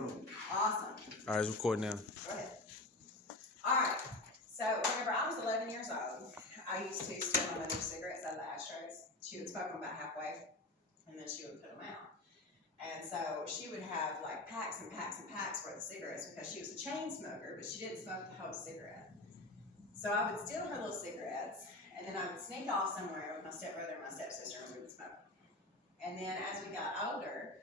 Awesome. All right, it's recording now. Go ahead. All right. So whenever I was 11 years old, I used to steal my mother's cigarettes out of the ashtrays. She would smoke them about halfway, and then she would put them out. And so she would have like packs and packs and packs worth of cigarettes because she was a chain smoker, but she didn't smoke the whole cigarette. So I would steal her little cigarettes, and then I would sneak off somewhere with my stepbrother and my stepsister, and we would smoke them. And then as we got older,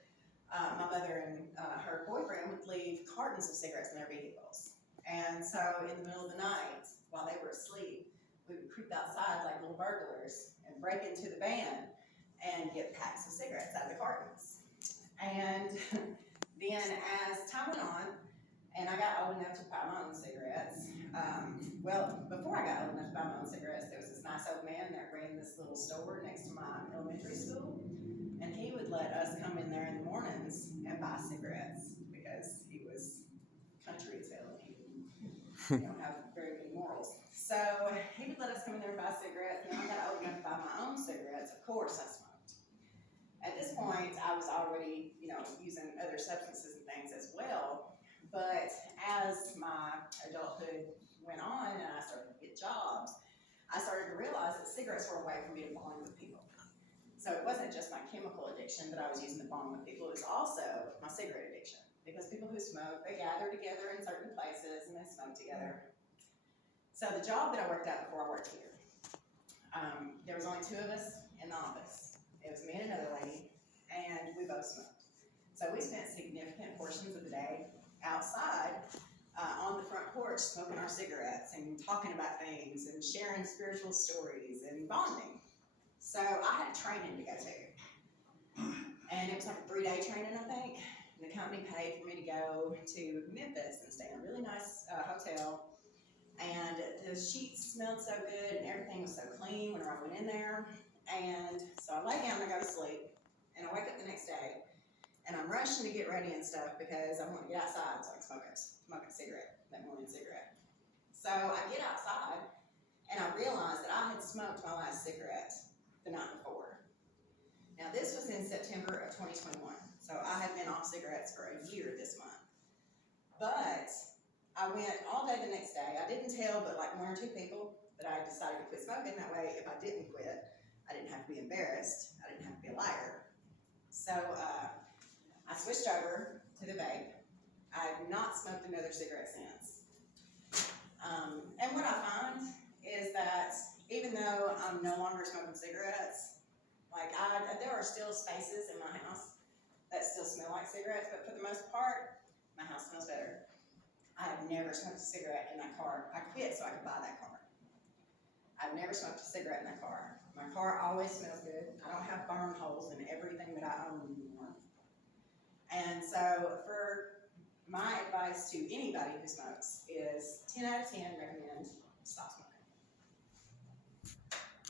my mother and her boyfriend would leave cartons of cigarettes in their vehicles. And so in the middle of the night, while they were asleep, we would creep outside like little burglars and break into the van and get packs of cigarettes out of the cartons. And then as time went on, and I got old enough to buy my own cigarettes, well, before I got old enough to buy my own cigarettes, there was this nice old man that ran this little store next to my elementary school. And he would let us come in there in the mornings and buy cigarettes because he was country as hell and he didn't have very many morals. So he would let us come in there and buy cigarettes. And when I got old enough to buy my own cigarettes, of course I smoked. At this point, I was already, using other substances and things as well. But as my adulthood went on and I started to get jobs, I started to realize that cigarettes were a way for me to bond with people. So it wasn't just my chemical addiction that I was using to bond with people, it was also my cigarette addiction. Because people who smoke, they gather together in certain places and they smoke together. So the job that I worked at before I worked here, there was only 2 of us in the office. It was me and another lady, and we both smoked. So we spent significant portions of the day outside on the front porch smoking our cigarettes and talking about things and sharing spiritual stories and bonding. So I had training to go to, and it was like a 3-day training, I think. And the company paid for me to go to Memphis and stay in a really nice hotel. And the sheets smelled so good and everything was so clean whenever I went in there. And so I lay down and I go to sleep, and I wake up the next day, and I'm rushing to get ready and stuff because I want to get outside so I can smoke a cigarette, that morning cigarette. So I get outside, and I realize that I had smoked my last cigarette the night before. Now this was in September of 2021, so I had been off cigarettes for a year this month. But I went all day the next day. I didn't tell but like 1 or 2 people that I decided to quit smoking. That way, if I didn't quit, I didn't have to be embarrassed. I didn't have to be a liar. So I switched over to the vape. I have not smoked another cigarette since. And what I find is that even though I'm no longer smoking cigarettes, there are still spaces in my house that still smell like cigarettes, but for the most part, my house smells better. I have never smoked a cigarette in that car. I quit so I could buy that car. I've never smoked a cigarette in that car. My car always smells good. I don't have burn holes in everything that I own anymore. And so for my advice to anybody who smokes is 10 out of 10 recommend stop smoking.